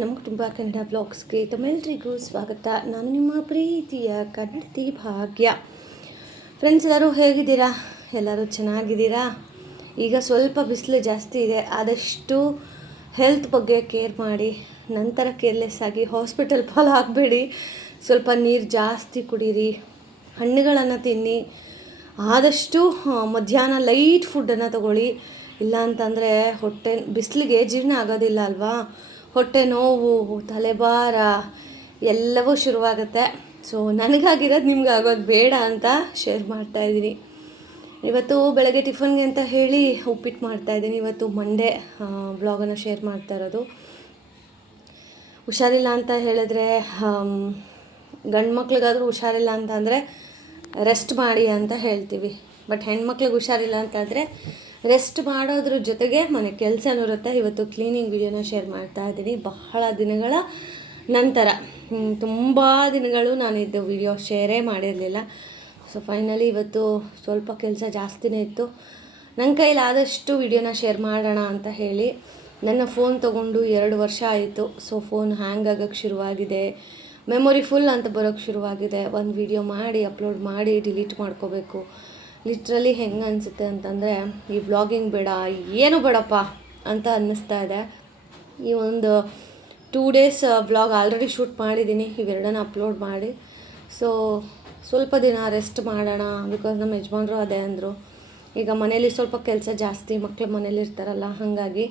ನಮ್ಮ ಕುಟುಂಬ ಕನ್ನಡ ಬ್ಲಾಗ್ಸ್ಗೆ ತಮ್ಮೆಲ್ಲರಿಗೂ ಸ್ವಾಗತ. ನಾನು ನಿಮ್ಮ ಪ್ರೀತಿಯ ಕನ್ನಡತಿ ಭಾಗ್ಯ. ಫ್ರೆಂಡ್ಸ್, ಎಲ್ಲರೂ ಹೇಗಿದ್ದೀರಾ? ಎಲ್ಲರೂ ಚೆನ್ನಾಗಿದ್ದೀರಾ? ಈಗ ಸ್ವಲ್ಪ ಬಿಸಿಲು ಜಾಸ್ತಿ ಇದೆ. ಆದಷ್ಟು ಹೆಲ್ತ್ ಬಗ್ಗೆ ಕೇರ್ ಮಾಡಿ, ನಂತರ ಕೇರ್ಲೆಸ್ ಆಗಿ ಹಾಸ್ಪಿಟಲ್ ಪಾಲು ಆಗಬೇಡಿ. ಸ್ವಲ್ಪ ನೀರು ಜಾಸ್ತಿ ಕುಡೀರಿ, ಹಣ್ಣುಗಳನ್ನು ತಿನ್ನಿ, ಆದಷ್ಟು ಮಧ್ಯಾಹ್ನ ಲೈಟ್ ಫುಡ್ಡನ್ನು ತಗೊಳ್ಳಿ. ಇಲ್ಲ ಅಂತಂದರೆ ಹೊಟ್ಟೆ ಬಿಸಿಲಿಗೆ ಜೀರ್ಣ ಆಗೋದಿಲ್ಲ ಅಲ್ವಾ, ಹೊಟ್ಟೆ ನೋವು, ತಲೆಭಾರ ಎಲ್ಲವೂ ಶುರುವಾಗುತ್ತೆ. ಸೊ ನನಗಾಗಿರೋದು ನಿಮ್ಗೆ ಆಗೋದು ಬೇಡ ಅಂತ ಶೇರ್ ಮಾಡ್ತಾಯಿದ್ದೀನಿ. ಇವತ್ತು ಬೆಳಗ್ಗೆ ಟಿಫನ್ಗೆ ಅಂತ ಹೇಳಿ ಉಪ್ಪಿಟ್ಟು ಮಾಡ್ತಾಯಿದ್ದೀನಿ. ಇವತ್ತು ಮಂಡೇ ಬ್ಲಾಗನ್ನು ಶೇರ್ ಮಾಡ್ತಾ ಇರೋದು. ಹುಷಾರಿಲ್ಲ ಅಂತ ಹೇಳಿದ್ರೆ, ಗಂಡು ಮಕ್ಳಿಗಾದರೂ ಹುಷಾರಿಲ್ಲ ಅಂತಂದರೆ ರೆಸ್ಟ್ ಮಾಡಿ ಅಂತ ಹೇಳ್ತೀವಿ. ಬಟ್ ಹೆಣ್ಮಕ್ಳಿಗೆ ಹುಷಾರಿಲ್ಲ ಅಂತಂದರೆ ರೆಸ್ಟ್ ಮಾಡೋದ್ರ ಜೊತೆಗೆ ಮನೆ ಕೆಲಸನೂ ಇರುತ್ತೆ. ಇವತ್ತು ಕ್ಲೀನಿಂಗ್ ವಿಡಿಯೋನ ಶೇರ್ ಮಾಡ್ತಾ ಇದ್ದೀನಿ. ಬಹಳ ದಿನಗಳ ನಂತರ, ತುಂಬ ದಿನಗಳು ನಾನು ಇದು ವಿಡಿಯೋ ಶೇರೇ ಮಾಡಿರಲಿಲ್ಲ. ಸೊ ಫೈನಲಿ ಇವತ್ತು ಸ್ವಲ್ಪ ಕೆಲಸ ಜಾಸ್ತಿನೇ ಇತ್ತು. ನನ್ನ ಕೈಲಿ ಆದಷ್ಟು ವಿಡಿಯೋನ ಶೇರ್ ಮಾಡೋಣ ಅಂತ ಹೇಳಿ ನನ್ನ ಫೋನ್ ತೊಗೊಂಡು 2 ವರ್ಷ ಆಯಿತು. ಸೊ ಫೋನ್ ಹ್ಯಾಂಗ್ ಆಗೋಕ್ಕೆ ಶುರುವಾಗಿದೆ, ಮೆಮೊರಿ ಫುಲ್ ಅಂತ ಬರೋಕ್ಕೆ ಶುರುವಾಗಿದೆ. ಒಂದು ವಿಡಿಯೋ ಮಾಡಿ ಅಪ್ಲೋಡ್ ಮಾಡಿ ಡಿಲೀಟ್ ಮಾಡ್ಕೋಬೇಕು. ಲಿಟ್ರಲಿ ಹೆಂಗೆ ಅನಿಸುತ್ತೆ ಅಂತಂದರೆ, ಈ ಬ್ಲಾಗಿಂಗ್ ಬೇಡ, ಏನು ಬೇಡಪ್ಪ ಅಂತ ಅನ್ನಿಸ್ತಾ ಇದೆ. ಈ ಒಂದು 2 ಡೇಸ್ ಬ್ಲಾಗ್ ಆಲ್ರೆಡಿ ಶೂಟ್ ಮಾಡಿದ್ದೀನಿ, ಇವೆರಡನ್ನ ಅಪ್ಲೋಡ್ ಮಾಡಿ. ಸೊ ಸ್ವಲ್ಪ ದಿನ ರೆಸ್ಟ್ ಮಾಡೋಣ, ಬಿಕಾಸ್ ನಮ್ಮ ಯಜಮಾನ್ರು ಅದೇ ಅಂದರು. ಈಗ ಮನೇಲಿ ಸ್ವಲ್ಪ ಕೆಲಸ ಜಾಸ್ತಿ, ಮಕ್ಕಳು ಮನೇಲಿ ಇರ್ತಾರಲ್ಲ, ಹಾಗಾಗಿ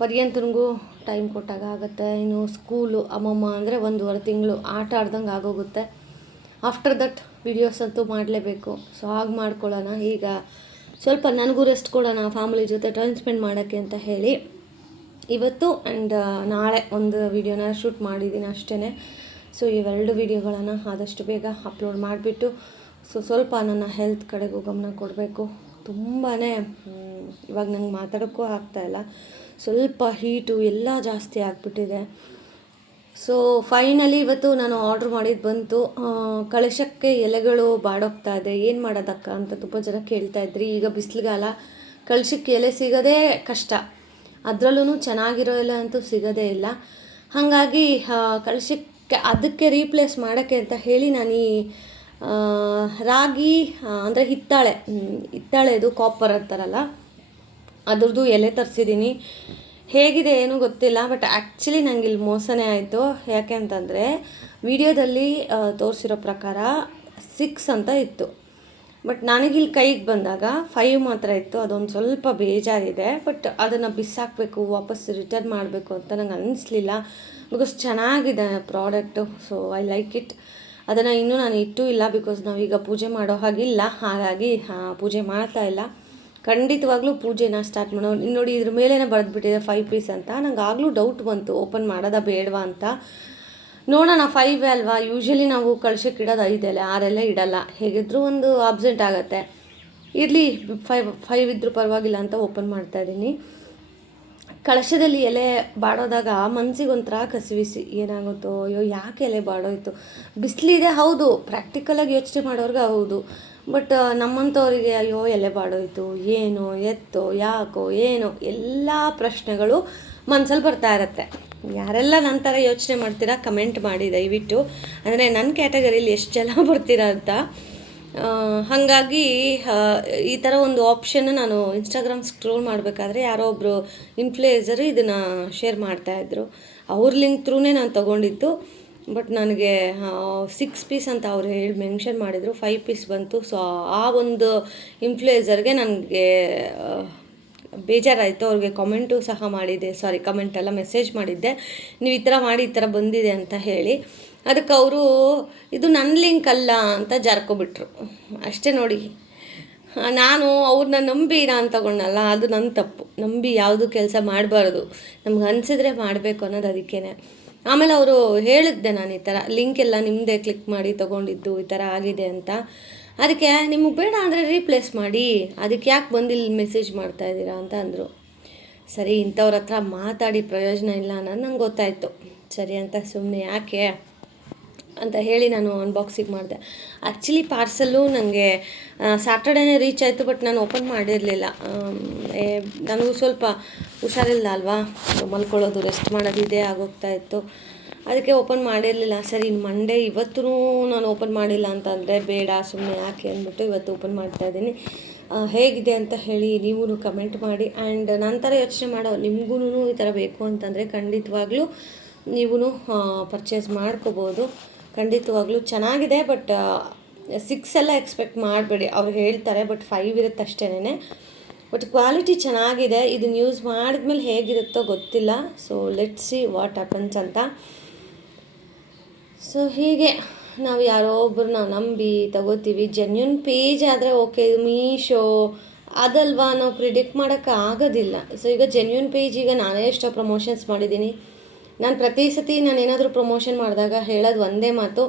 ಪರ್ಯಂತನಿಗೂ ಟೈಮ್ ಕೊಟ್ಟಾಗ ಆಗುತ್ತೆ. ಇನ್ನು ಸ್ಕೂಲು ಅಮ್ಮಮ್ಮ ಅಂದರೆ 1.5 ತಿಂಗಳು ಆಟ ಆಡ್ದಂಗೆ ಆಗೋಗುತ್ತೆ. ಆಫ್ಟರ್ ದಟ್ ವಿಡಿಯೋಸ್ ಅಂತೂ ಮಾಡಲೇಬೇಕು. ಸೊ ಹಾಗೆ ಮಾಡ್ಕೊಳ್ಳೋಣ, ಈಗ ಸ್ವಲ್ಪ ನನಗೂ ರೆಸ್ಟ್ ಕೊಡೋಣ, ಫ್ಯಾಮಿಲಿ ಜೊತೆ ಟೈಮ್ ಸ್ಪೆಂಡ್ ಮಾಡೋಕ್ಕೆ ಅಂತ ಹೇಳಿ ಇವತ್ತು ಆ್ಯಂಡ್ ನಾಳೆ ಒಂದು ವಿಡಿಯೋನ ಶೂಟ್ ಮಾಡಿದ್ದೀನಿ ಅಷ್ಟೇ. ಸೊ ಇವೆರಡು ವಿಡಿಯೋಗಳನ್ನು ಆದಷ್ಟು ಬೇಗ ಅಪ್ಲೋಡ್ ಮಾಡಿಬಿಟ್ಟು ಸ್ವಲ್ಪ ನನ್ನ ಹೆಲ್ತ್ ಕಡೆಗೂ ಗಮನ ಕೊಡಬೇಕು. ತುಂಬಾ ಇವಾಗ ನಂಗೆ ಮಾತಾಡೋಕ್ಕೂ ಆಗ್ತಾಯಿಲ್ಲ, ಸ್ವಲ್ಪ ಹೀಟು ಎಲ್ಲ ಜಾಸ್ತಿ ಆಗಿಬಿಟ್ಟಿದೆ. ಸೊ ಫೈನಲಿ ಇವತ್ತು ನಾನು ಆರ್ಡ್ರ್ ಮಾಡಿದ್ದು ಬಂತು. ಕಳಶಕ್ಕೆ ಎಲೆಗಳು ಬಾಡೋಗ್ತಾ ಇದೆ, ಏನು ಮಾಡೋದಕ್ಕ ಅಂತ ತುಂಬ ಜನ ಕೇಳ್ತಾಯಿದ್ರಿ. ಈಗ ಬಿಸಿಲುಗಾಲ, ಕಳಶಕ್ಕೆ ಎಲೆ ಸಿಗೋದೇ ಕಷ್ಟ, ಅದರಲ್ಲೂ ಚೆನ್ನಾಗಿರೋ ಎಲೆ ಅಂತೂ ಸಿಗೋದೇ ಇಲ್ಲ. ಹಾಗಾಗಿ ಕಳಶಕ್ಕೆ ಅದಕ್ಕೆ ರೀಪ್ಲೇಸ್ ಮಾಡೋಕ್ಕೆ ಅಂತ ಹೇಳಿ ನಾನು ಈ ರಾಗಿ ಅಂದರೆ ಹಿತ್ತಾಳೆದು ಕಾಪರ್ ಅಂತಾರಲ್ಲ, ಅದ್ರದ್ದು ಎಲೆ ತರಿಸಿದ್ದೀನಿ. ಹೇಗಿದೆ ಏನೂ ಗೊತ್ತಿಲ್ಲ, ಬಟ್ ಆ್ಯಕ್ಚುಲಿ ನಂಗೆ ಇಲ್ಲಿ ಮೋಸನೇ ಆಯಿತು. ಯಾಕೆ ಅಂತಂದರೆ ವಿಡಿಯೋದಲ್ಲಿ ತೋರಿಸಿರೋ ಪ್ರಕಾರ 6 ಅಂತ ಇತ್ತು, ಬಟ್ ನನಗಿಲ್ಲಿ ಕೈಗೆ ಬಂದಾಗ 5 ಮಾತ್ರ ಇತ್ತು. ಅದೊಂದು ಸ್ವಲ್ಪ ಬೇಜಾರಿದೆ, ಬಟ್ ಅದನ್ನು ಬಿಸಾಕಬೇಕು, ವಾಪಸ್ ರಿಟರ್ನ್ ಮಾಡಬೇಕು ಅಂತ ನಂಗೆ ಅನ್ನಿಸ್ಲಿಲ್ಲ. ಬಿಕಾಸ್ ಚೆನ್ನಾಗಿದೆ product, so I like it. ಅದನ್ನು ಇನ್ನೂ ನಾನು ಇಟ್ಟೂ ಇಲ್ಲ, ಬಿಕಾಸ್ ನಾವೀಗ ಪೂಜೆ ಮಾಡೋ ಹಾಗಿಲ್ಲ, ಹಾಗಾಗಿ ಪೂಜೆ ಮಾಡ್ತಾಯಿಲ್ಲ. ಖಂಡಿತವಾಗ್ಲೂ ಪೂಜೆನ ಸ್ಟಾರ್ಟ್ ಮಾಡೋ. ನೋಡಿ, ಇದ್ರ ಮೇಲೇ ಬರೆದ್ಬಿಟ್ಟಿದೆ 5 ಪೀಸ್ ಅಂತ. ನಂಗೆ ಆಗಲೂ ಡೌಟ್ ಬಂತು, ಓಪನ್ ಮಾಡೋದಾ ಬೇಡವಾ ಅಂತ. ನೋಡೋಣ, 5 ಅಲ್ವಾ, ಯೂಶ್ವಲಿ ನಾವು ಕಳಶಕ್ಕೆ ಇಡೋದು 5 ಎಲೆ, 6 ಎಲೆ ಇಡೋಲ್ಲ. ಹೇಗಿದ್ದರೂ ಒಂದು ಆಬ್ಸೆಂಟ್ ಆಗುತ್ತೆ, ಇರಲಿ 5 ಇದ್ರೂ ಪರವಾಗಿಲ್ಲ ಅಂತ ಓಪನ್ ಮಾಡ್ತಾಯಿದ್ದೀನಿ. ಕಳಶದಲ್ಲಿ ಎಲೆ ಬಾಡೋದಾಗ ಮನಸ್ಸಿಗೆ ಒಂಥರ ಕಸಿವಿಸಿ, ಏನಾಗುತ್ತೋ ಅಯ್ಯೋ ಯಾಕೆ ಎಲೆ ಬಾಡೋಯ್ತು. ಬಿಸಿಲಿದೆ ಹೌದು, ಪ್ರಾಕ್ಟಿಕಲಾಗಿ ಯೋಚನೆ ಮಾಡೋರ್ಗೆ ಹೌದು, ಬಟ್ ನಮ್ಮಂಥವರಿಗೆ ಅಯ್ಯೋ ಎಲೆ ಬಾಡೋಯ್ತು, ಏನೋ ಎತ್ತೋ ಯಾಕೋ ಏನೋ ಎಲ್ಲ ಪ್ರಶ್ನೆಗಳು ಮನಸ್ಸಲ್ಲಿ ಬರ್ತಾ ಇರುತ್ತೆ. ಯಾರೆಲ್ಲ ನನ್ನ ಥರ ಯೋಚನೆ ಮಾಡ್ತೀರಾ ಕಮೆಂಟ್ ಮಾಡಿ ದಯವಿಟ್ಟು, ಅಂದರೆ ನನ್ನ ಕ್ಯಾಟಗರಿಲಿ ಎಷ್ಟು ಜನ ಬರ್ತೀರಾ ಅಂತ. ಹಾಗಾಗಿ ಈ ಥರ ಒಂದು ಆಪ್ಷನ್ ನಾನು ಇನ್ಸ್ಟಾಗ್ರಾಮ್ ಸ್ಕ್ರೋಲ್ ಮಾಡಬೇಕಾದ್ರೆ ಯಾರೋ ಒಬ್ಬರು ಇನ್ಫ್ಲೂಯೆನ್ಸರು ಇದನ್ನು ಶೇರ್ ಮಾಡ್ತಾಯಿದ್ರು. ಅವ್ರ ಲಿಂಕ್ ಥ್ರೂನೇ ನಾನು ತೊಗೊಂಡಿದ್ದು. ಬಟ್ ನನಗೆ 6 ಪೀಸ್ ಅಂತ ಅವ್ರು ಹೇಳಿ ಮೆನ್ಷನ್ ಮಾಡಿದರು, 5 ಪೀಸ್ ಬಂತು. ಸೊ ಆ ಒಂದು ಇನ್ಫ್ಲೂಯೆನ್ಸರ್ಗೆ ನನಗೆ ಬೇಜಾರಾಯಿತು. ಅವ್ರಿಗೆ ಕಮೆಂಟು ಸಹ ಮಾಡಿದ್ದೆ, ಕಮೆಂಟೆಲ್ಲ ಮೆಸೇಜ್ ಮಾಡಿದ್ದೆ, ನೀವು ಈ ಥರ ಮಾಡಿ ಈ ಥರ ಬಂದಿದೆ ಅಂತ ಹೇಳಿ. ಅದಕ್ಕೆ ಅವರು ಇದು ನನ್ನ ಲಿಂಕ್ ಅಲ್ಲ ಅಂತ ಜಾರ್ಕೊಬಿಟ್ರು ಅಷ್ಟೇ. ನೋಡಿ, ನಾನು ಅವ್ರನ್ನ ನಂಬಿ ನಾನು ತಗೊಂಡಲ್ಲ, ಅದು ನನ್ನ ತಪ್ಪು. ನಂಬಿ ಯಾವುದು ಕೆಲಸ ಮಾಡಬಾರ್ದು, ನಮ್ಗೆ ಅನಿಸಿದ್ರೆ ಮಾಡಬೇಕು ಅನ್ನೋದು ಅದಕ್ಕೇ. ಆಮೇಲೆ ಅವರು ಹೇಳಿದ್ದೆ, ನಾನು ಈ ಥರ ಲಿಂಕ್ ಎಲ್ಲ ನಿಮ್ಮದೇ ಕ್ಲಿಕ್ ಮಾಡಿ ತೊಗೊಂಡಿದ್ದು, ಈ ಥರ ಆಗಿದೆ ಅಂತ. ಅದಕ್ಕೆ ನಿಮಗೆ ಬೇಡ ಅಂದರೆ ರೀಪ್ಲೇಸ್ ಮಾಡಿ, ಅದಕ್ಕೆ ಯಾಕೆ ಬಂದಿಲ್ಲಿ ಮೆಸೇಜ್ ಮಾಡ್ತಾಯಿದ್ದೀರಾ ಅಂತ ಅಂದರು. ಸರಿ, ಇಂಥವ್ರ ಹತ್ರ ಮಾತಾಡಿ ಪ್ರಯೋಜನ ಇಲ್ಲ ಅನ್ನೋದು ನಂಗೆ ಗೊತ್ತಾಯಿತು. ಸರಿ ಅಂತ ಸುಮ್ಮನೆ ಯಾಕೆ ಅಂತ ಹೇಳಿ ನಾನು ಅನ್ಬಾಕ್ಸಿಂಗ್ ಮಾಡಿದೆ. ಆ್ಯಕ್ಚುಲಿ ಪಾರ್ಸಲ್ಲು ನನಗೆ ಸ್ಯಾಟರ್ಡೇನೇ ರೀಚ್ ಆಯಿತು, ಬಟ್ ನಾನು ಓಪನ್ ಮಾಡಿರಲಿಲ್ಲ. ನನಗೂ ಸ್ವಲ್ಪ ಹುಷಾರಿಲ್ಲ ಅಲ್ವಾ, ಮಲ್ಕೊಳ್ಳೋದು ರೆಸ್ಟ್ ಮಾಡೋದು ಇದೇ ಆಗೋಗ್ತಾಯಿತ್ತು, ಅದಕ್ಕೆ ಓಪನ್ ಮಾಡಿರಲಿಲ್ಲ. ಸರಿ ಮಂಡೇ ಇವತ್ತೂ ನಾನು ಓಪನ್ ಮಾಡಿಲ್ಲ ಅಂತಂದರೆ ಬೇಡ ಸುಮ್ಮನೆ ಯಾಕೆ ಅಂದ್ಬಿಟ್ಟು ಇವತ್ತು ಓಪನ್ ಮಾಡ್ತಾಯಿದ್ದೀನಿ. ಹೇಗಿದೆ ಅಂತ ಹೇಳಿ ನೀವು ಕಮೆಂಟ್ ಮಾಡಿ. ಆ್ಯಂಡ್ ನನ್ನ ಥರ ಯೋಚನೆ ಮಾಡೋ ನಿಮಗೂ ಈ ಥರ ಬೇಕು ಅಂತಂದರೆ ಖಂಡಿತವಾಗ್ಲೂ ನೀವು ಪರ್ಚೇಸ್ ಮಾಡ್ಕೋಬೋದು. ಖಂಡಿತವಾಗ್ಲೂ ಚೆನ್ನಾಗಿದೆ. ಬಟ್ 6 ಎಲ್ಲ ಎಕ್ಸ್ಪೆಕ್ಟ್ ಮಾಡಬೇಡಿ, ಅವ್ರು ಹೇಳ್ತಾರೆ, ಬಟ್ 5 ಇರುತ್ತೆ ಅಷ್ಟೇನೆ. ಬಟ್ ಕ್ವಾಲಿಟಿ ಚೆನ್ನಾಗಿದೆ. ಇದನ್ನು ಯೂಸ್ ಮಾಡಿದ್ಮೇಲೆ ಹೇಗಿರುತ್ತೋ ಗೊತ್ತಿಲ್ಲ. So let's see what happens ಅಂತ. ಸೊ ಹೀಗೆ ನಾವು ಯಾರೋ ಒಬ್ಬರು ನಾವು ನಂಬಿ ತಗೋತೀವಿ. ಜೆನ್ಯೂನ್ ಪೇಜ್ ಆದರೆ ಓಕೆ, ಇದು ಮೀಶೋ ಅದಲ್ವಾ, ನಾವು ಪ್ರಿಡಿಕ್ಟ್ ಮಾಡೋಕ್ಕೆ ಆಗೋದಿಲ್ಲ. ಸೊ ಈಗ ಜೆನ್ಯೂನ್ ಪೇಜ್, ಈಗ ನಾನೇ ಎಷ್ಟೋ ಪ್ರಮೋಷನ್ಸ್ ಮಾಡಿದ್ದೀನಿ. ನಾನು ಪ್ರತಿ ಸತಿ ನಾನು ಏನಾದರೂ ಪ್ರಮೋಷನ್ ಮಾಡಿದಾಗ ಹೇಳೋದು ಒಂದೇ ಮಾತು,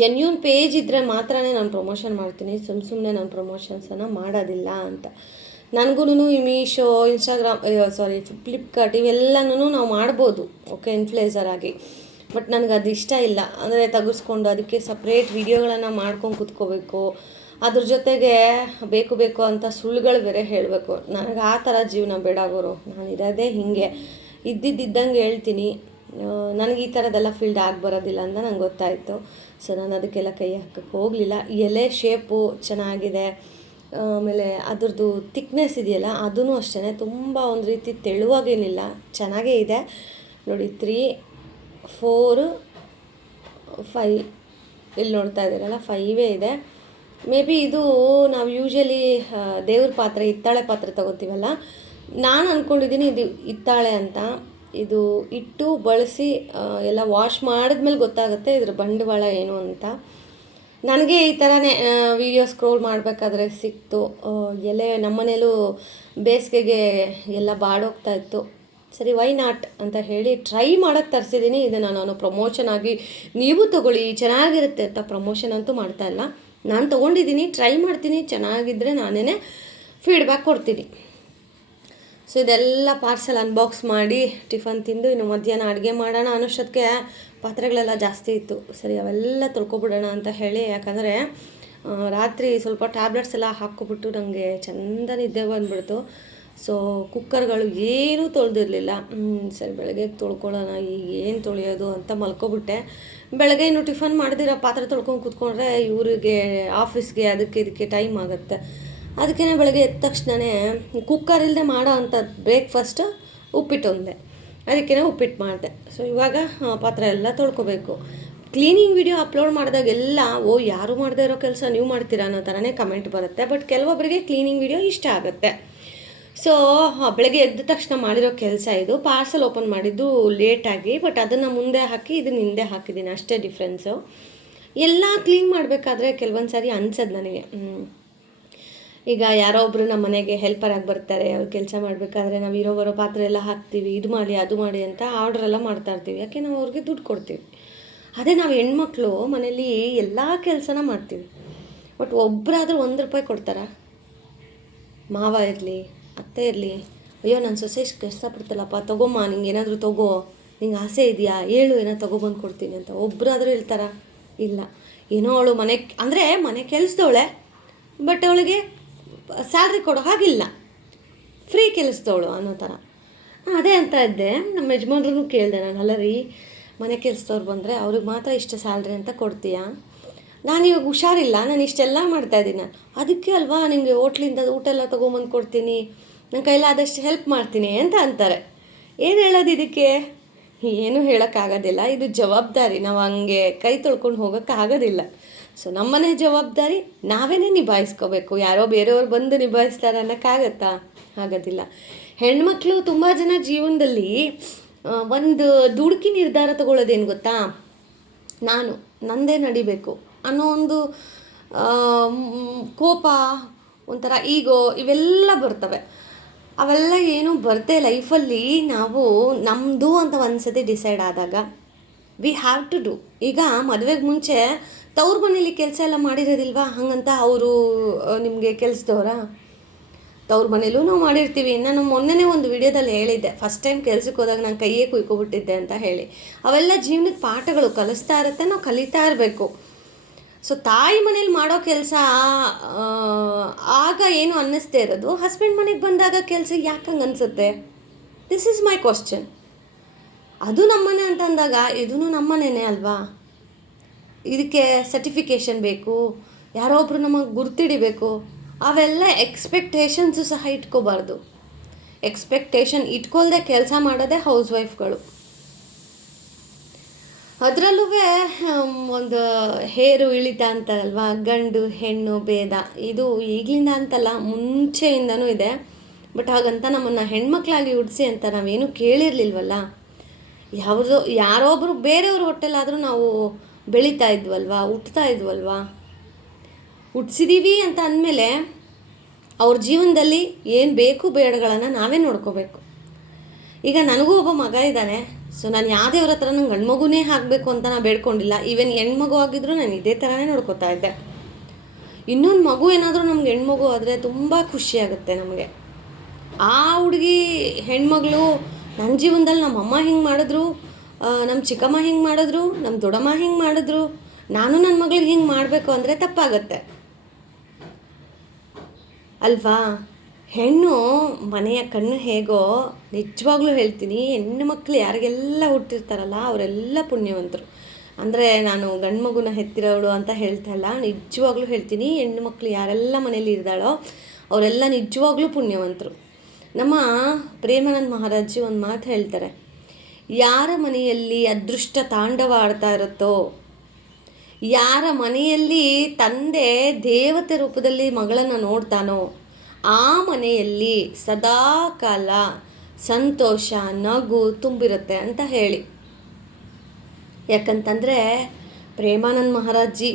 ಜೆನ್ಯೂನ್ ಪೇಜ್ ಇದ್ದರೆ ಮಾತ್ರನೇ ನಾನು ಪ್ರಮೋಷನ್ ಮಾಡ್ತೀನಿ, ಸುಮ್ಮನೆ ನಾನು ಪ್ರಮೋಷನ್ಸನ್ನು ಮಾಡೋದಿಲ್ಲ ಅಂತ. ನನಗೂ ಈ ಮೀಶೋ, ಇನ್ಸ್ಟಾಗ್ರಾಮ್, ಫ್ಲಿಪ್ಕಾರ್ಟ್ ಇವೆಲ್ಲನೂ ನಾವು ಮಾಡ್ಬೋದು ಓಕೆ ಇನ್ಫ್ಲುಯೆನ್ಸರ್ ಆಗಿ. ಬಟ್ ನನಗೆ ಅದು ಇಷ್ಟ ಇಲ್ಲ. ಅಂದರೆ ತೆಗೆಸ್ಕೊಂಡು ಅದಕ್ಕೆ ಸಪ್ರೇಟ್ ವಿಡಿಯೋಗಳನ್ನು ಮಾಡ್ಕೊಂಡು ಕೂತ್ಕೋಬೇಕು, ಅದ್ರ ಜೊತೆಗೆ ಬೇಕು ಅಂತ ಸುಳ್ಳುಗಳು ಬೇರೆ ಹೇಳಬೇಕು. ನನಗೆ ಆ ಥರ ಜೀವನ ಬೇಡ ಗುರು. ನಾನು ಇರೋದೇ ಹೀಗೆ, ಇದ್ದಂಗೆ ಹೇಳ್ತೀನಿ. ನನಗೆ ಈ ಥರದ್ದೆಲ್ಲ ಫೀಲ್ಡ್ ಆಗಿ ಬರೋದಿಲ್ಲ ಅಂತ ನಂಗೆ ಗೊತ್ತಾಯಿತು. ಸೊ ನಾನು ಅದಕ್ಕೆಲ್ಲ ಕೈ ಹಾಕಕ್ಕೆ ಹೋಗಲಿಲ್ಲ. ಎಲೆ ಶೇಪು ಚೆನ್ನಾಗಿದೆ, ಆಮೇಲೆ ಅದ್ರದ್ದು ತಿಕ್ನೆಸ್ ಇದೆಯಲ್ಲ ಅದೂ ಅಷ್ಟೇ, ತುಂಬ ಒಂದು ರೀತಿ ತೆಳುವಾಗೇನಿಲ್ಲ, ಚೆನ್ನಾಗೇ ಇದೆ ನೋಡಿ. 3, 4, 5 ಇಲ್ಲಿ ನೋಡ್ತಾ ಇದ್ದೀರಲ್ಲ, 5 ಇದೆ. ಮೇ ಬಿ ಇದು ನಾವು ಯೂಶ್ವಲಿ ದೇವ್ರ ಪಾತ್ರೆ, ಹಿತ್ತಾಳೆ ಪಾತ್ರೆ ತೊಗೋತೀವಲ್ಲ, ನಾನು ಅಂದ್ಕೊಂಡಿದ್ದೀನಿ ಇದು ಹಿತ್ತಾಳೆ ಅಂತ. ಇದು ಇಟ್ಟು ಬಳಸಿ ಎಲ್ಲ ವಾಶ್ ಮಾಡಿದ್ಮೇಲೆ ಗೊತ್ತಾಗುತ್ತೆ ಇದ್ರ ಬಂಡವಾಳ ಏನು ಅಂತ. ನನಗೆ ಈ ಥರನೇ ವಿಡಿಯೋ ಸ್ಕ್ರೋಲ್ ಮಾಡಬೇಕಾದ್ರೆ ಸಿಕ್ತು. ಎಲೆ ನಮ್ಮನೇಲೂ ಬೇಸಿಗೆಗೆ ಎಲ್ಲ ಬಾಡೋಗ್ತಾಯಿತ್ತು. ಸರಿ ವೈ ನಾಟ್ ಅಂತ ಹೇಳಿ ಟ್ರೈ ಮಾಡೋಕ್ಕೆ ತರಿಸಿದ್ದೀನಿ. ಇದನ್ನು ನಾನು ಪ್ರಮೋಷನ್ ಆಗಿ ನೀವು ತೊಗೊಳ್ಳಿ ಚೆನ್ನಾಗಿರುತ್ತೆ ಅಂತ ಪ್ರಮೋಷನ್ ಅಂತೂ ಮಾಡ್ತಾಯಿಲ್ಲ. ನಾನು ತೊಗೊಂಡಿದ್ದೀನಿ, ಟ್ರೈ ಮಾಡ್ತೀನಿ, ಚೆನ್ನಾಗಿದ್ದರೆ ನಾನೇ ಫೀಡ್ಬ್ಯಾಕ್ ಕೊಡ್ತೀನಿ. ಸೊ ಇದೆಲ್ಲ ಪಾರ್ಸೆಲ್ ಅನ್ಬಾಕ್ಸ್ ಮಾಡಿ ಟಿಫನ್ ತಿಂದು ಇನ್ನು ಮಧ್ಯಾಹ್ನ ಅಡುಗೆ ಮಾಡೋಣ ಅನ್ನೋಷ್ಟೊತ್ತಿಗೆ ಪಾತ್ರೆಗಳೆಲ್ಲ ಜಾಸ್ತಿ ಇತ್ತು. ಸರಿ ಅವೆಲ್ಲ ತೊಳ್ಕೊಬಿಡೋಣ ಅಂತ ಹೇಳಿ, ಯಾಕಂದರೆ ರಾತ್ರಿ ಸ್ವಲ್ಪ ಟ್ಯಾಬ್ಲೆಟ್ಸ್ ಎಲ್ಲ ಹಾಕ್ಕೊಬಿಟ್ಟು ನನಗೆ ಚಂದ ನಿದ್ದೆ ಬಂದುಬಿಡ್ತು. ಸೊ ಕುಕ್ಕರ್ಗಳು ಏನೂ ತೊಳೆದಿರಲಿಲ್ಲ. ಸರಿ ಬೆಳಗ್ಗೆ ತೊಳ್ಕೊಳ್ಳೋಣ, ಈಗ ಏನು ತೊಳೆಯೋದು ಅಂತ ಮಲ್ಕೊಬಿಟ್ಟೆ. ಬೆಳಗ್ಗೆ ಇನ್ನು ಟಿಫನ್ ಮಾಡಿದಿರ ಪಾತ್ರೆ ತೊಳ್ಕೊಂಡು ಕೂತ್ಕೊಂಡ್ರೆ ಇವರಿಗೆ ಆಫೀಸ್ಗೆ ಅದಕ್ಕೆ ಇದಕ್ಕೆ ಟೈಮ್ ಆಗುತ್ತೆ. ಅದಕ್ಕೇ ಬೆಳಗ್ಗೆ ಎದ್ದ ತಕ್ಷಣವೇ ಕುಕ್ಕರ್ ಇಲ್ಲದೆ ಮಾಡೋ ಅಂಥ ಬ್ರೇಕ್ಫಾಸ್ಟ್ ಉಪ್ಪಿಟ್ಟು ಒಂದೇ, ಅದಕ್ಕೇ ಉಪ್ಪಿಟ್ಟು ಮಾಡಿದೆ. ಸೊ ಇವಾಗ ಪಾತ್ರೆ ಎಲ್ಲ ತೊಳ್ಕೊಬೇಕು. ಕ್ಲೀನಿಂಗ್ ವಿಡಿಯೋ ಅಪ್ಲೋಡ್ ಮಾಡಿದಾಗೆಲ್ಲ ಯಾರು ಮಾಡದೇ ಇರೋ ಕೆಲಸ ನೀವು ಮಾಡ್ತೀರಾ ಅನ್ನೋ ಥರನೇ ಕಮೆಂಟ್ ಬರುತ್ತೆ. ಬಟ್ ಕೆಲವೊಬ್ಬರಿಗೆ ಕ್ಲೀನಿಂಗ್ ವಿಡಿಯೋ ಇಷ್ಟ ಆಗುತ್ತೆ. ಸೊ ಬೆಳಗ್ಗೆ ಎದ್ದ ತಕ್ಷಣ ಮಾಡಿರೋ ಕೆಲಸ ಇದು. ಪಾರ್ಸಲ್ ಓಪನ್ ಮಾಡಿದ್ದು ಲೇಟಾಗಿ, ಬಟ್ ಅದನ್ನು ಮುಂದೆ ಹಾಕಿ ಇದನ್ನು ಹಿಂದೆ ಹಾಕಿದ್ದೀನಿ, ಅಷ್ಟೇ ಡಿಫ್ರೆನ್ಸು. ಎಲ್ಲ ಕ್ಲೀನ್ ಮಾಡಬೇಕಾದ್ರೆ ಕೆಲವೊಂದು ಸಾರಿ ಅನ್ಸೋದು ನನಗೆ, ಈಗ ಯಾರೋ ಒಬ್ಬರು ನಮ್ಮ ಮನೆಗೆ ಹೆಲ್ಪರಾಗಿ ಬರ್ತಾರೆ, ಅವ್ರು ಕೆಲಸ ಮಾಡಬೇಕಾದ್ರೆ ನಾವು ಬರೋ ಪಾತ್ರೆ ಎಲ್ಲ ಹಾಕ್ತೀವಿ, ಇದು ಮಾಡಿ ಅದು ಮಾಡಿ ಅಂತ ಆರ್ಡ್ರೆಲ್ಲ ಮಾಡ್ತಾಯಿರ್ತೀವಿ. ಯಾಕೆ ನಾವು ಅವ್ರಿಗೆ ದುಡ್ಡು ಕೊಡ್ತೀವಿ. ಅದೇ ನಾವು ಹೆಣ್ಮಕ್ಳು ಮನೇಲಿ ಎಲ್ಲ ಕೆಲಸನ ಮಾಡ್ತೀವಿ, ಬಟ್ ಒಬ್ಬರಾದರೂ ₹1 ಕೊಡ್ತಾರಾ? ಮಾವ ಇರಲಿ, ಅತ್ತೆ ಇರಲಿ, ಅಯ್ಯೋ ನನ್ನ ಸೊಸೆ ಇಷ್ಟು ಕಷ್ಟಪಡ್ತಲ್ಲಪ್ಪ, ತೊಗೊಮ್ಮ ನಿಂಗೆ ಏನಾದರೂ ತೊಗೋ, ನಿಂಗೆ ಆಸೆ ಇದೆಯಾ ಹೇಳು, ಏನೋ ತೊಗೊಬಂದು ಕೊಡ್ತೀನಿ ಅಂತ ಒಬ್ಬರಾದರೂ ಹೇಳ್ತಾರ? ಇಲ್ಲ. ಏನೋ ಅವಳು ಮನೆ ಕೆಲಸದವಳೆ, ಬಟ್ ಅವಳಿಗೆ ಸ್ಯಾಲ್ರಿ ಕೊಡೋ ಹಾಗಿಲ್ಲ, ಫ್ರೀ ಕೆಲಸದವಳು ಅನ್ನೋ ಥರ. ಅದೇ ಅಂತ ಇದ್ದೆ, ನಮ್ಮ ಯಜಮಾನ್ರೂ ಕೇಳಿದೆ ನಾನು, ಅಲ್ಲ ರೀ ಮನೆ ಕೆಲಸದವ್ರು ಬಂದರೆ ಅವ್ರಿಗೆ ಮಾತ್ರ ಇಷ್ಟು ಸ್ಯಾಲ್ರಿ ಅಂತ ಕೊಡ್ತೀಯಾ? ನಾನು ಇವಾಗ ಹುಷಾರಿಲ್ಲ, ನಾನು ಇಷ್ಟೆಲ್ಲ ಮಾಡ್ತಾಯಿದ್ದೀನಿ, ಅದಕ್ಕೆ ಅಲ್ವಾ ನಿಮಗೆ ಹೋಟ್ಲಿಂದ ಊಟ ಎಲ್ಲ ತೊಗೊಂಬಂದು ಕೊಡ್ತೀನಿ, ನನ್ನ ಕೈಲಾದಷ್ಟು ಹೆಲ್ಪ್ ಮಾಡ್ತೀನಿ ಅಂತ ಅಂತಾರೆ. ಏನು ಹೇಳೋದು ಇದಕ್ಕೆ? ಏನೂ ಹೇಳೋಕ್ಕಾಗೋದಿಲ್ಲ, ಇದು ಜವಾಬ್ದಾರಿ. ನಾವು ಹಂಗೆ ಕೈ ತೊಳ್ಕೊಂಡು ಹೋಗೋಕ್ಕಾಗೋದಿಲ್ಲ. ಸೊ ನಮ್ಮನೆ ಜವಾಬ್ದಾರಿ ನಾವೇ ನಿಭಾಯಿಸ್ಕೋಬೇಕು. ಯಾರೋ ಬೇರೆಯವ್ರು ಬಂದು ನಿಭಾಯಿಸ್ತಾರೆ ಅನ್ನೋಕ್ಕಾಗತ್ತಾ? ಆಗೋದಿಲ್ಲ. ಹೆಣ್ಮಕ್ಳು ತುಂಬ ಜನ ಜೀವನದಲ್ಲಿ ಒಂದು ದುಡುಕಿ ನಿರ್ಧಾರ ತಗೊಳ್ಳೋದೇನು ಗೊತ್ತಾ, ನಂದೇ ನಡಿಬೇಕು ಅನ್ನೋ ಒಂದು ಕೋಪ, ಒಂಥರ ಈಗೋ, ಇವೆಲ್ಲ ಬರ್ತವೆ. ಅವೆಲ್ಲ ಏನೂ ಬರದೆ ಲೈಫಲ್ಲಿ ನಾವು ನಮ್ಮದು ಅಂತ ಒಂದು ಸತಿ ಡಿಸೈಡ್ ಆದಾಗ ವಿ ಹ್ಯಾವ್ ಟು ಡೂ. ಈಗ ಮದುವೆಗೆ ಮುಂಚೆ ತವ್ರ ಮನೇಲಿ ಕೆಲಸ ಎಲ್ಲ ಮಾಡಿರೋದಿಲ್ವಾ, ಹಾಗಂತ ಅವರು ನಿಮಗೆ ಕೆಲಸದವರ? ತವ್ರ ಮನೇಲೂ ನಾವು ಮಾಡಿರ್ತೀವಿ. ನಾನು ಮೊನ್ನೆನೇ ಒಂದು ವಿಡಿಯೋದಲ್ಲಿ ಹೇಳಿದ್ದೆ, ಫಸ್ಟ್ ಟೈಮ್ ಕೆಲ್ಸಕ್ಕೆ ಹೋದಾಗ ನಾನು ಕೈಯೇ ಕುಯ್ಕೊಬಿಟ್ಟಿದ್ದೆ ಅಂತ ಹೇಳಿ. ಅವೆಲ್ಲ ಜೀವನದ ಪಾಠಗಳು ಕಲಿಸ್ತಾ ಇರುತ್ತೆ, ನಾವು ಕಲಿತಾ ಇರಬೇಕು. ಸೊ ತಾಯಿ ಮನೇಲಿ ಮಾಡೋ ಕೆಲಸ ಆಗ ಏನು ಅನ್ನಿಸ್ದೇ ಇರೋದು, ಹಸ್ಬೆಂಡ್ ಮನೆಗೆ ಬಂದಾಗ ಕೆಲಸ ಯಾಕಂಗೆ ಅನಿಸುತ್ತೆ? This is my question. ಅದು ನಮ್ಮನೆ ಅಂತ ಅಂದಾಗ ಇದೂ ನಮ್ಮನೇನೆ ಅಲ್ವಾ? ಇದಕ್ಕೆ ಸರ್ಟಿಫಿಕೇಷನ್ ಬೇಕು, ಯಾರೋ ಒಬ್ಬರು ನಮಗೆ ಗುರ್ತಿಡಿಬೇಕು, ಅವೆಲ್ಲ ಎಕ್ಸ್ಪೆಕ್ಟೇಷನ್ಸು ಸಹ ಇಟ್ಕೋಬಾರ್ದು. ಎಕ್ಸ್ಪೆಕ್ಟೇಷನ್ ಇಟ್ಕೊಳ್ದೆ ಕೆಲಸ ಮಾಡೋದೇ ಹೌಸ್ ವೈಫ್ಗಳು. ಅದರಲ್ಲೂ ಒಂದು ಹೇರು ಇಳಿತ ಅಂತಾರಲ್ವ, ಗಂಡು ಹೆಣ್ಣು ಭೇದ, ಇದು ಈಗಲಿಂದ ಅಂತಲ್ಲ, ಮುಂಚೆಯಿಂದನೂ ಇದೆ. ಬಟ್ ಹಾಗಂತ ನಮ್ಮನ್ನು ಹೆಣ್ಮಕ್ಳಾಗಿ ಹುಟ್ಟಿಸಿ ಅಂತ ನಾವೇನು ಕೇಳಿರಲಿಲ್ವಲ್ಲ. ಯಾರೊಬ್ಬರು ಬೇರೆಯವ್ರ ಹೊಟ್ಟೆಲಾದರೂ ನಾವು ಬೆಳೀತಾ ಇದ್ವಲ್ವಾ, ಹುಟ್ತಾ ಇದ್ವಲ್ವಾ. ಹುಟ್ಟಿಸಿದ್ದೀವಿ ಅಂತ ಅಂದಮೇಲೆ ಅವ್ರ ಜೀವನದಲ್ಲಿ ಏನು ಬೇಕು ಬೇಡಗಳನ್ನು ನಾವೇ ನೋಡ್ಕೋಬೇಕು. ಈಗ ನನಗೂ ಒಬ್ಬ ಮಗ ಇದ್ದಾನೆ. ಸೊ ನಾನು ಯಾವುದೇವ್ರ ಹತ್ರ ನಂಗೆ ಗಂಡು ಮಗುನೇ ಆಗಬೇಕು ಅಂತ ನಾನು ಬೇಡ್ಕೊಂಡಿಲ್ಲ. ಈವನ್ ಹೆಣ್ಮಗು ಆಗಿದ್ದರೂ ನಾನು ಇದೇ ಥರನೇ ನೋಡ್ಕೋತಾ ಇದ್ದೆ. ಇನ್ನೊಂದು ಮಗು ಏನಾದರೂ ನಮ್ಗೆ ಹೆಣ್ಮಗು ಆದರೆ ತುಂಬ ಖುಷಿಯಾಗುತ್ತೆ ನಮಗೆ. ಆ ಹುಡುಗಿ ಹೆಣ್ಮಗಳು ನನ್ನ ಜೀವನದಲ್ಲಿ ನಮ್ಮಮ್ಮ ಹಿಂಗೆ ಮಾಡಿದ್ರು, ನಮ್ಮ ಚಿಕ್ಕಮ್ಮ ಹಿಂಗೆ ಮಾಡಿದ್ರು, ನಮ್ಮ ದೊಡ್ಡಮ್ಮ ಹಿಂಗೆ ಮಾಡಿದ್ರು, ನಾನು ನನ್ನ ಮಗಳಿಗೆ ಹಿಂಗೆ ಮಾಡಬೇಕು ಅಂದರೆ ತಪ್ಪಾಗತ್ತೆ ಅಲ್ವಾ? ಹೆಣ್ಣು ಮನೆಯ ಕಣ್ಣು ಹೇಗೋ, ನಿಜವಾಗ್ಲೂ ಹೇಳ್ತೀನಿ, ಹೆಣ್ಣು ಮಕ್ಕಳು ಯಾರಿಗೆಲ್ಲ ಹುಟ್ಟಿರ್ತಾರಲ್ಲ ಅವರೆಲ್ಲ ಪುಣ್ಯವಂತರು. ಅಂದರೆ ನಾನು ಗಂಡು ಮಗುನ ಹೆತ್ತಿರೋಳು ಅಂತ ಹೇಳ್ತಾ ಇಲ್ಲ, ನಿಜವಾಗ್ಲೂ ಹೇಳ್ತೀನಿ, ಹೆಣ್ಣು ಮಕ್ಕಳು ಯಾರೆಲ್ಲ ಮನೇಲಿ ಇದ್ದಾಳೋ ಅವರೆಲ್ಲ ನಿಜವಾಗ್ಲೂ ಪುಣ್ಯವಂತರು. ನಮ್ಮ ಪ್ರೇಮಾನಂದ ಮಹಾರಾಜಿ ಒಂದು ಮಾತು ಹೇಳ್ತಾರೆ, ಯಾರ ಮನೆಯಲ್ಲಿ ಅದೃಷ್ಟ ತಾಂಡವ ಆಡ್ತಾ ಇರುತ್ತೋ, ಯಾರ ಮನೆಯಲ್ಲಿ ತಂದೆ ದೇವತೆ ರೂಪದಲ್ಲಿ ಮಗಳನ್ನು ನೋಡ್ತಾನೋ, ಆ ಮನೆಯಲ್ಲಿ ಸದಾ ಕಾಲ ಸಂತೋಷ ನಗು ತುಂಬಿರುತ್ತೆ ಅಂತ ಹೇಳಿ. ಯಾಕಂತಂದರೆ ಪ್ರೇಮಾನಂದ ಮಹಾರಾಜಿ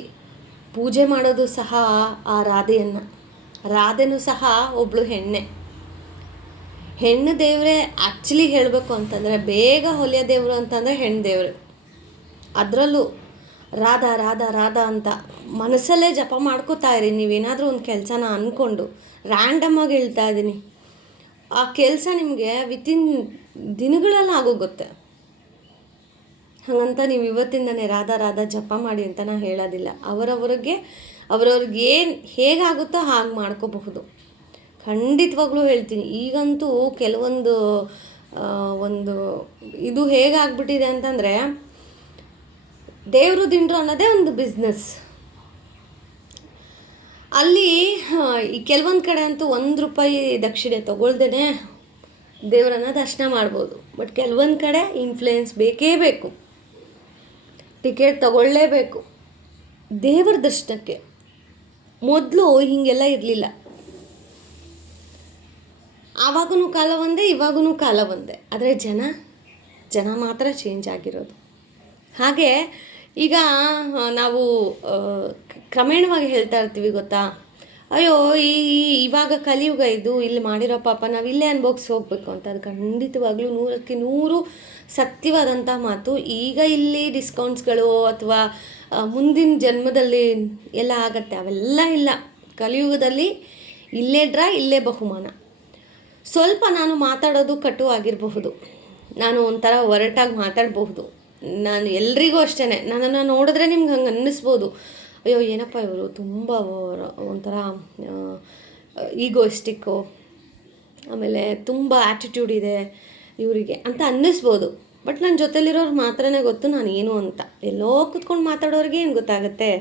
ಪೂಜೆ ಮಾಡೋದು ಸಹ ಆ ರಾಧೆನೂ ಸಹ ಒಬ್ಬಳು ಹೆಣ್ಣು ದೇವರೇ. ಆ್ಯಕ್ಚುಲಿ ಹೇಳಬೇಕು ಅಂತಂದರೆ ಬೇಗ ಹೊಲಿಯೋ ದೇವರು ಅಂತಂದರೆ ಹೆಣ್ಣು ದೇವರು. ಅದರಲ್ಲೂ ರಾಧಾ ರಾಧಾ ರಾಧಾ ಅಂತ ಮನಸ್ಸಲ್ಲೇ ಜಪ ಮಾಡ್ಕೋತಾ ಇರಿ. ನೀವೇನಾದರೂ ಒಂದು ಕೆಲಸನ ಅಂದ್ಕೊಂಡು ರ್ಯಾಂಡಮ್ಮಾಗಿ ಹೇಳ್ತಾ ಇದ್ದೀನಿ, ಆ ಕೆಲಸ ನಿಮಗೆ ವಿತಿನ್ ದಿನಗಳಲ್ಲಿ ಆಗೋಗುತ್ತೆ. ಹಾಗಂತ ನೀವು ಇವತ್ತಿಂದನೇ ರಾಧಾ ರಾಧಾ ಜಪ ಮಾಡಿ ಅಂತ ನಾನು ಹೇಳೋದಿಲ್ಲ. ಅವ್ರವ್ರಿಗೆ ಏನು ಹೇಗಾಗುತ್ತೋ ಹಾಗೆ ಮಾಡ್ಕೋಬಹುದು. ಖಂಡಿತವಾಗ್ಲೂ ಹೇಳ್ತೀನಿ. ಈಗಂತೂ ಕೆಲವೊಂದು ಒಂದು ಇದು ಹೇಗಾಗ್ಬಿಟ್ಟಿದೆ ಅಂತಂದರೆ, ದೇವರು ದಿಂಡ್ರು ಅನ್ನೋದೇ ಒಂದು ಬಿಸ್ನೆಸ್. ಅಲ್ಲಿ ಈ ಕೆಲವೊಂದು ಕಡೆ ಅಂತೂ ₹1 ದಕ್ಷಿಣೆ ತೊಗೊಳ್ದೇ ದೇವರನ್ನ ದರ್ಶನ ಮಾಡ್ಬೋದು. ಬಟ್ ಕೆಲವೊಂದು ಕಡೆ ಇನ್ಫ್ಲೂಯೆನ್ಸ್ ಬೇಕೇ ಬೇಕು, ಟಿಕೆಟ್ ತಗೊಳ್ಳೇಬೇಕು ದೇವರ ದರ್ಶನಕ್ಕೆ. ಮೊದಲು ಹೀಗೆಲ್ಲ ಇರಲಿಲ್ಲ. ಆವಾಗೂ ಕಾಲ ಒಂದೇ, ಇವಾಗೂ ಕಾಲ ಒಂದೇ. ಆದರೆ ಜನ ಮಾತ್ರ ಚೇಂಜ್ ಆಗಿರೋದು. ಹಾಗೆ ಈಗ ನಾವು ಕ್ರಮೇಣವಾಗಿ ಹೇಳ್ತಾ ಇರ್ತೀವಿ ಗೊತ್ತಾ, ಅಯ್ಯೋ ಇವಾಗ ಕಲಿಯುಗ ಇದು, ಇಲ್ಲಿ ಮಾಡಿರೋ ಪಾಪ ನಾವು ಇಲ್ಲೇ ಅನ್ಭೋಗಿಸಿ ಹೋಗ್ಬೇಕು ಅಂತ. ಅದು ಖಂಡಿತವಾಗ್ಲೂ 100% ಸತ್ಯವಾದಂಥ ಮಾತು. ಈಗ ಇಲ್ಲಿ ಡಿಸ್ಕೌಂಟ್ಸ್ಗಳು ಅಥವಾ ಮುಂದಿನ ಜನ್ಮದಲ್ಲಿ ಎಲ್ಲ ಆಗತ್ತೆ, ಅವೆಲ್ಲ ಇಲ್ಲ. ಕಲಿಯುಗದಲ್ಲಿ ಇಲ್ಲೇ ಬಹುಮಾನ. ಸ್ವಲ್ಪ ನಾನು ಮಾತಾಡೋದು ಕಟು ಆಗಿರಬಹುದು, ನಾನು ಒಂಥರ ಒರಟಾಗಿ ಮಾತಾಡಬಹುದು. ನಾನು ಎಲ್ರಿಗೂ ಅಷ್ಟೇ, ನನ್ನನ್ನು ನೋಡಿದ್ರೆ ನಿಮ್ಗೆ ಹಂಗೆ ಅನ್ನಿಸ್ಬೋದು, ಅಯ್ಯೋ ಏನಪ್ಪ ಇವರು ತುಂಬ ಒಂಥರ ಈಗೋಯಿಸ್ಟಿಕ್ಕು, ಆಮೇಲೆ ತುಂಬ ಆ್ಯಟಿಟ್ಯೂಡ್ ಇದೆ ಇವರಿಗೆ ಅಂತ ಅನ್ನಿಸ್ಬೋದು. ಬಟ್ ನನ್ನ ಜೊತೆಲಿರೋರು ಮಾತ್ರನೇ ಗೊತ್ತು ನಾನು ಏನು ಅಂತ. ಎಲ್ಲೋ ಕೂತ್ಕೊಂಡು ಮಾತಾಡೋರಿಗೆ ಏನು ಗೊತ್ತಾಗುತ್ತೆ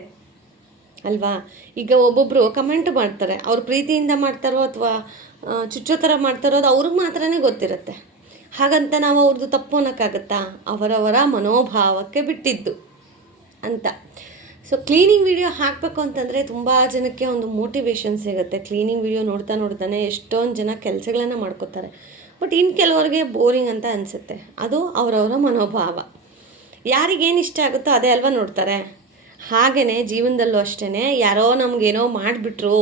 ಅಲ್ವಾ? ಈಗ ಒಬ್ಬೊಬ್ಬರು ಕಮೆಂಟ್ ಮಾಡ್ತಾರೆ, ಅವ್ರು ಪ್ರೀತಿಯಿಂದ ಮಾಡ್ತಾರೋ ಅಥವಾ ಚುಚ್ಚೋ ಥರ ಮಾಡ್ತಾರೋ ಅದು ಅವ್ರಿಗೆ ಮಾತ್ರನೇ ಗೊತ್ತಿರುತ್ತೆ. ಹಾಗಂತ ನಾವು ಅವ್ರದ್ದು ತಪ್ಪು ಅನ್ನೋಕ್ಕಾಗತ್ತಾ? ಅವರವರ ಮನೋಭಾವಕ್ಕೆ ಬಿಟ್ಟಿದ್ದು ಅಂತ. ಸೊ ಕ್ಲೀನಿಂಗ್ ವಿಡಿಯೋ ಹಾಕಬೇಕು ಅಂತಂದರೆ ತುಂಬ ಜನಕ್ಕೆ ಒಂದು ಮೋಟಿವೇಶನ್ ಸಿಗುತ್ತೆ. ಕ್ಲೀನಿಂಗ್ ವಿಡಿಯೋ ನೋಡ್ತಾನೆ ಎಷ್ಟೊಂದು ಜನ ಕೆಲಸಗಳನ್ನು ಮಾಡ್ಕೋತಾರೆ. ಬಟ್ ಇನ್ನು ಕೆಲವರಿಗೆ ಬೋರಿಂಗ್ ಅಂತ ಅನಿಸುತ್ತೆ. ಅದು ಅವರವರ ಮನೋಭಾವ. ಯಾರಿಗೇನು ಇಷ್ಟ ಆಗುತ್ತೋ ಅದೇ ಅಲ್ವಾ ನೋಡ್ತಾರೆ. ಹಾಗೆಯೇ ಜೀವನದಲ್ಲೂ ಅಷ್ಟೇ, ಯಾರೋ ನಮಗೇನೋ ಮಾಡಿಬಿಟ್ರು,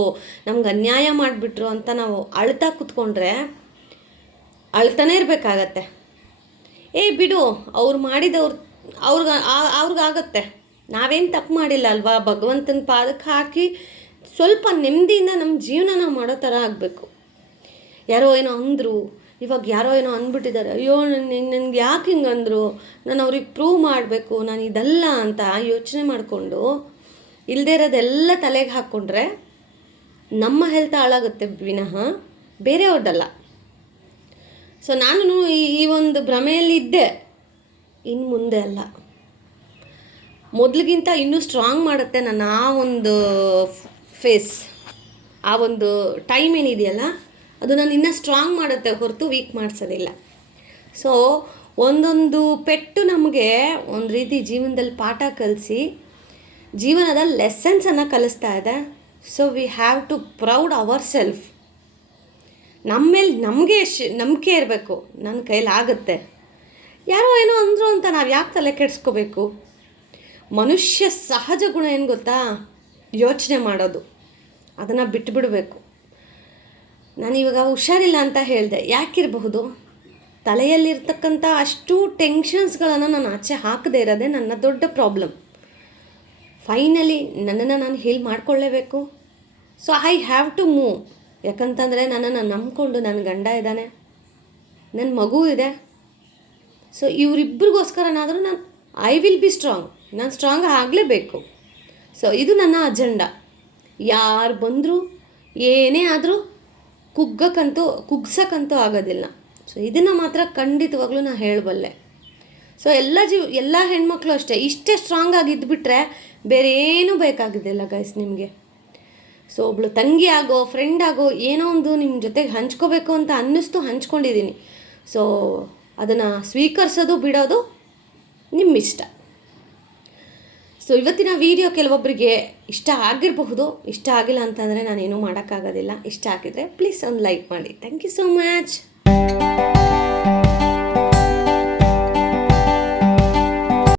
ನಮ್ಗೆ ಅನ್ಯಾಯ ಮಾಡಿಬಿಟ್ರು ಅಂತ ನಾವು ಅಳ್ತಾ ಕೂತ್ಕೊಂಡ್ರೆ ಅಳ್ತಾನೆ ಇರಬೇಕಾಗತ್ತೆ. ಬಿಡು, ಅವ್ರು ಮಾಡಿದವ್ರು ಅವ್ರಿಗಾಗತ್ತೆ, ನಾವೇನು ತಪ್ಪು ಮಾಡಿಲ್ಲ ಅಲ್ವಾ, ಭಗವಂತನ ಪಾದಕ್ಕೆ ಹಾಕಿ ಸ್ವಲ್ಪ ನೆಮ್ಮದಿಯಿಂದ ನಮ್ಮ ಜೀವನ ನಾವು ಮಾಡೋ ಥರ ಆಗಬೇಕು. ಯಾರೋ ಏನೋ ಅಂದರು, ಇವಾಗ ಯಾರೋ ಏನೋ ಅಂದ್ಬಿಟ್ಟಿದ್ದಾರೆ, ಅಯ್ಯೋ ನನಗೆ ಯಾಕೆ ಹಿಂಗೆ ಅಂದರು, ನಾನು ಅವ್ರಿಗೆ ಪ್ರೂವ್ ಮಾಡಬೇಕು, ನಾನು ಇದಲ್ಲ ಅಂತ ಯೋಚನೆ ಮಾಡಿಕೊಂಡು ಇಲ್ಲದೇ ಇರೋದೆಲ್ಲ ತಲೆಗೆ ಹಾಕ್ಕೊಂಡ್ರೆ ನಮ್ಮ ಹೆಲ್ತ್ ಹಾಳಾಗುತ್ತೆ ವಿನಃ ಬೇರೆಯವ್ರದ್ದಲ್ಲ. ಸೊ ನಾನು ಈ ಒಂದು ಭ್ರಮೆಯಲ್ಲಿದ್ದೆ, ಇನ್ನು ಮುಂದೆ ಅಲ್ಲ, ಮೊದಲಿಗಿಂತ ಇನ್ನೂ ಸ್ಟ್ರಾಂಗ್ ಮಾಡುತ್ತೆ ನನ್ನ ಆ ಒಂದು ಫೇಸ್, ಆ ಒಂದು ಟೈಮ್ ಏನಿದೆಯಲ್ಲ ಅದು ನಾನು ಇನ್ನೂ ಸ್ಟ್ರಾಂಗ್ ಮಾಡುತ್ತೆ ಹೊರತು ವೀಕ್ ಮಾಡಿಸೋದಿಲ್ಲ. ಸೊ ಒಂದೊಂದು ಪೆಟ್ಟು ನಮಗೆ ಒಂದು ರೀತಿ ಜೀವನದಲ್ಲಿ ಪಾಠ ಕಲಿಸಿ ಜೀವನದ ಲೆಸನ್ಸನ್ನು ಕಲಿಸ್ತಾ ಇದೆ. So we have to proud our self. ನಮ್ಮ ಮೇಲೆ ನಮಗೆ ನಂಬಿಕೆ ಇರಬೇಕು, ನನ್ನ ಕೈಲಾಗುತ್ತೆ. ಯಾರೋ ಏನೋ ಅಂದರು ಅಂತ ನಾವು ಯಾಕೆ ತಲೆ ಕೆಡಿಸ್ಕೋಬೇಕು? ಮನುಷ್ಯ ಸಹಜ ಗುಣ ಏನು ಗೊತ್ತಾ? ಯೋಚನೆ ಮಾಡೋದು, ಅದನ್ನು ಬಿಟ್ಟುಬಿಡಬೇಕು. ನಾನು ಇವಾಗ ಹುಷಾರಿಲ್ಲ ಅಂತ ಹೇಳಿದೆ, ಯಾಕಿರಬಹುದು? ತಲೆಯಲ್ಲಿರ್ತಕ್ಕಂಥ ಅಷ್ಟು ಟೆನ್ಷನ್ಸ್ಗಳನ್ನು ನಾನು ಆಚೆ ಹಾಕದೇ ಇರೋದೇ ನನ್ನ ದೊಡ್ಡ ಪ್ರಾಬ್ಲಮ್. ಫೈನಲಿ ನನ್ನನ್ನು ನಾನು ಹೀಲ್ ಮಾಡ್ಕೊಳ್ಳೇಬೇಕು. So I have to move. ಯಾಕಂತಂದರೆ ನನ್ನನ್ನು ನಂಬಿಕೊಂಡು ನನ್ನ ಗಂಡ ಇದ್ದಾನೆ, ನನ್ನ ಮಗು ಇದೆ. ಸೊ ಇವರಿಬ್ಬರಿಗೋಸ್ಕರನಾದರೂ ಐ ವಿಲ್ ಬಿ ಸ್ಟ್ರಾಂಗ್. ನಾನು ಸ್ಟ್ರಾಂಗ್ ಆಗಲೇಬೇಕು. ಸೊ ಇದು ನನ್ನ ಅಜೆಂಡಾ. ಯಾರು ಬಂದರೂ ಏನೇ ಆದರೂ ಕುಗ್ಸಕ್ಕಂತೂ ಆಗೋದಿಲ್ಲ. ಸೊ ಇದನ್ನು ಮಾತ್ರ ಖಂಡಿತವಾಗ್ಲೂ ನಾನು ಹೇಳಬಲ್ಲೆ. ಸೊ ಎಲ್ಲ ಹೆಣ್ಮಕ್ಳು ಅಷ್ಟೇ, ಇಷ್ಟೇ ಸ್ಟ್ರಾಂಗ್ ಆಗಿದ್ದುಬಿಟ್ರೆ ಬೇರೆ ಏನೂ ಬೇಕಾಗಿದ್ದಿಲ್ಲ ಗೈಸ್ ನಿಮಗೆ. ಸೊ ಒಬ್ಳು ತಂಗಿ ಆಗೋ ಫ್ರೆಂಡ್ ಆಗೋ ಏನೋ ಒಂದು ನಿಮ್ಮ ಜೊತೆಗೆ ಹಂಚ್ಕೋಬೇಕು ಅಂತ ಅನ್ನಿಸ್ತು, ಹಂಚ್ಕೊಂಡಿದ್ದೀನಿ. ಸೊ ಅದನ್ನು ಸ್ವೀಕರಿಸೋದು ಬಿಡೋದು ನಿಮ್ಮಿಷ್ಟ. ಸೊ ಇವತ್ತಿನ ವಿಡಿಯೋ ಕೆಲವೊಬ್ಬರಿಗೆ ಇಷ್ಟ ಆಗಿರಬಹುದು, ಇಷ್ಟ ಆಗಿಲ್ಲ ಅಂತಂದರೆ ನಾನೇನೂ ಮಾಡೋಕ್ಕಾಗೋದಿಲ್ಲ. ಇಷ್ಟ ಆಗಿದ್ರೆ ಪ್ಲೀಸ್ ಒಂದು ಲೈಕ್ ಮಾಡಿ. Thank you so much.